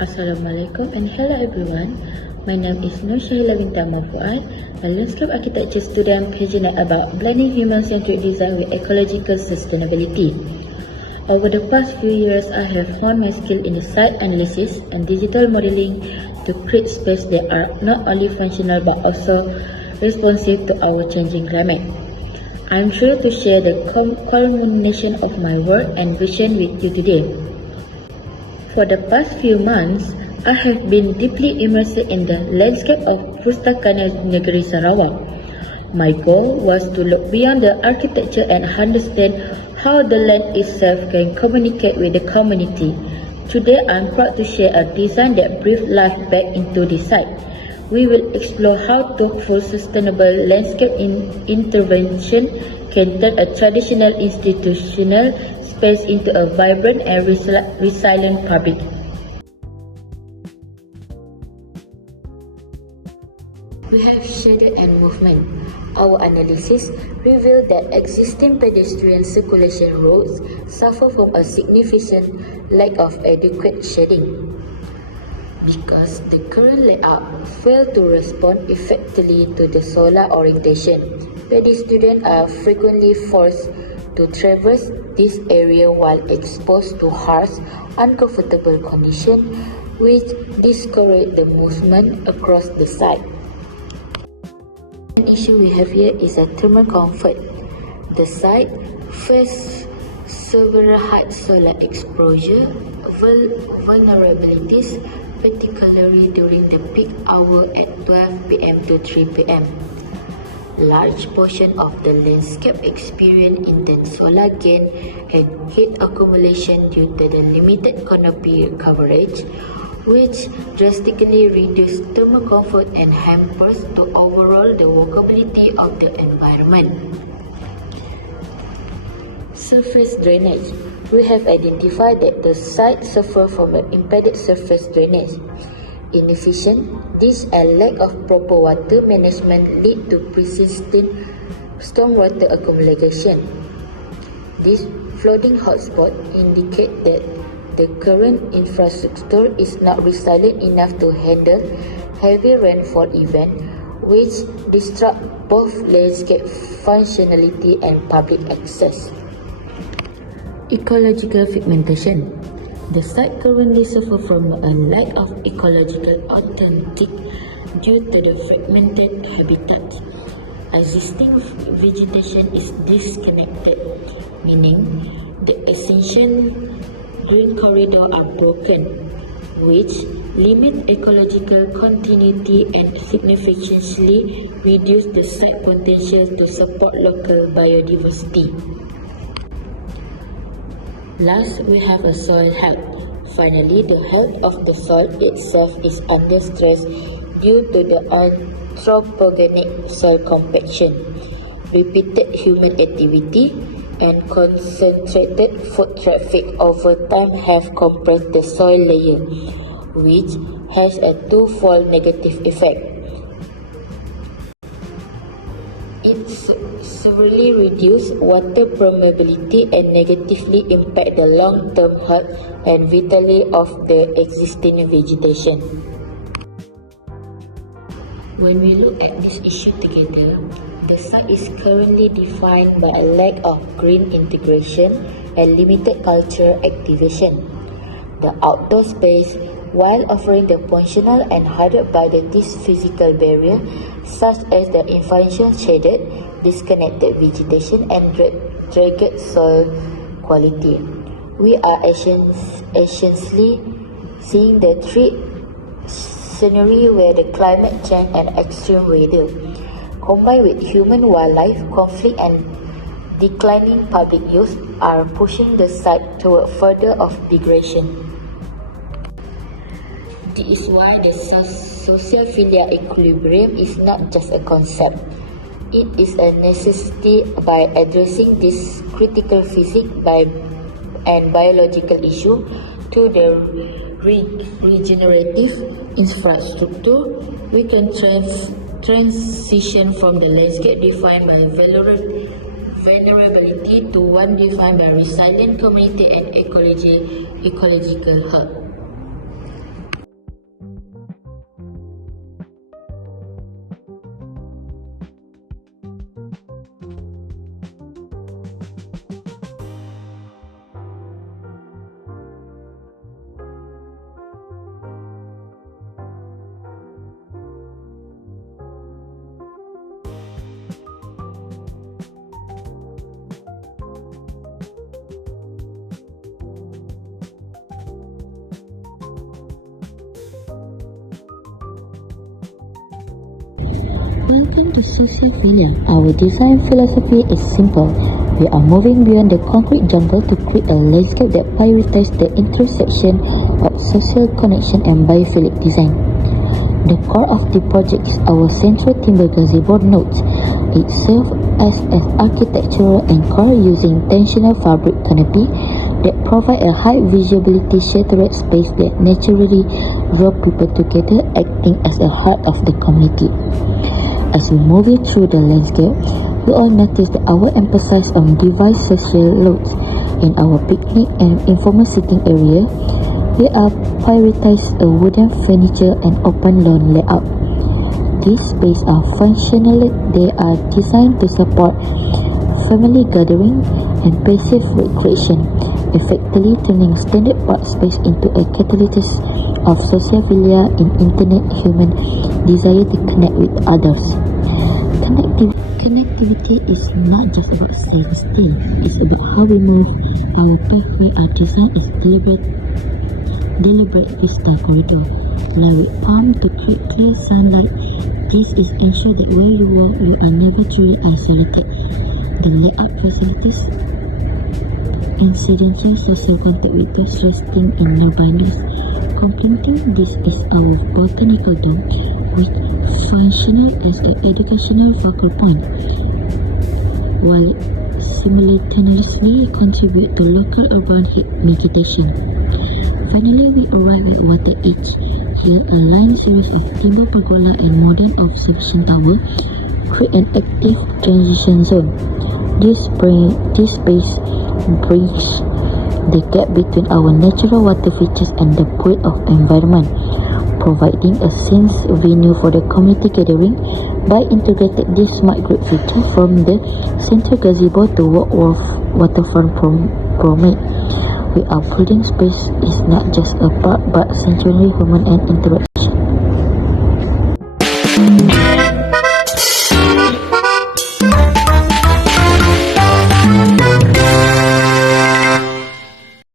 Assalamualaikum and hello everyone. My name is Nur Shahila Bintang Fuad, a landscape architecture student passionate about blending human-centric design with ecological sustainability. Over the past few years, I have honed my skill in the site analysis and digital modeling to create space that are not only functional but also responsive to our changing climate. I am thrilled to share the culmination of my work and vision with you today. For the past few months, I have been deeply immersed in the landscape of Pustaka Negeri Sarawak. My goal was to look beyond the architecture and understand how the land itself can communicate with the community. Today, I am proud to share a design that breathes life back into the site. We will explore how thoughtful, sustainable landscape intervention can turn a traditional institutional space into a vibrant and resilient public. We have shadow and movement. Our analysis revealed that existing pedestrian circulation roads suffer from a significant lack of adequate shading. Because the current layout failed to respond effectively to the solar orientation, pedestrians are frequently forced to traverse this area while exposed to harsh, uncomfortable conditions which discourage the movement across the site. An issue we have here is a thermal comfort. The site faces several high solar exposure vulnerabilities, particularly during the peak hour at 12 p.m. to 3 p.m. Large portion of the landscape experience intense solar gain and heat accumulation due to the limited canopy coverage, which drastically reduces thermal comfort and hampers the overall the walkability of the environment. Surface drainage. We have identified that the site suffers from an impeded surface drainage. Inefficient, this and lack of proper water management lead to persistent stormwater accumulation. This flooding hotspot indicate that the current infrastructure is not resilient enough to handle heavy rainfall events, which disrupt both landscape functionality and public access. Ecological fragmentation. The site currently suffers from a lack of ecological authenticity due to the fragmented habitat. Existing vegetation is disconnected, meaning the essential green corridors are broken, which limit ecological continuity and significantly reduce the site potential to support local biodiversity. Last, we have a soil health. Finally, the health of the soil itself is under stress due to the anthropogenic soil compaction, repeated human activity, and concentrated foot traffic over time have compressed the soil layer, which has a twofold negative effect. It severely reduces water permeability and negatively impact the long-term health and vitality of the existing vegetation. When we look at this issue together, the site is currently defined by a lack of green integration and limited cultural activation. The outdoor space, while offering the functional and hardened by the physical barrier, such as the influential shaded, disconnected vegetation and degraded soil quality. We are essentially seeing the three scenario where the climate change and extreme weather, combined with human-wildlife conflict and declining public use, are pushing the site toward further of degradation. This is why the social filia equilibrium is not just a concept. It is a necessity. By addressing this critical physics and biological issue to the regenerative infrastructure, we can transition from the landscape defined by vulnerability to one defined by resilient community and ecological health. Welcome to Social Failure. Our design philosophy is simple. We are moving beyond the concrete jungle to create a landscape that prioritizes the intersection of social connection and biophilic design. The core of the project is our central timber gazebo nodes. It serves as an architectural anchor using tensional fabric canopy that provide a high visibility sheltered space that naturally draw people together, acting as a heart of the community. As we move through the landscape, we all notice that our emphasis on device social loads in our picnic and informal sitting area. We are prioritize a wooden furniture and open lawn layout. These spaces are functional. They are designed to support family gathering and passive recreation, effectively turning standard park space into a catalyst of social failure in internet human desire to connect with others. Connectivity is not just about staying still. It's about how we move. Our pathway are designed as deliberate vista corridor, lie with palm to create clear sunlight. This is ensure that where you walk, you are never truly isolated. The layout facilities incidental social contact with those resting in no boundaries. Complementing this is our botanical dome, which functional as an educational focal point, while simultaneously contribute to local urban heat mitigation. Finally, we arrive at Water Edge. Here, a line series of timber pergola and modern observation tower create an active transition zone. This space bridges the gap between our natural water features and the poet of environment, providing a sense venue for the community gathering. By integrating this smart grid feature from the central gazebo to waterfront promenade, we are building space is not just a park but centrally human and interaction.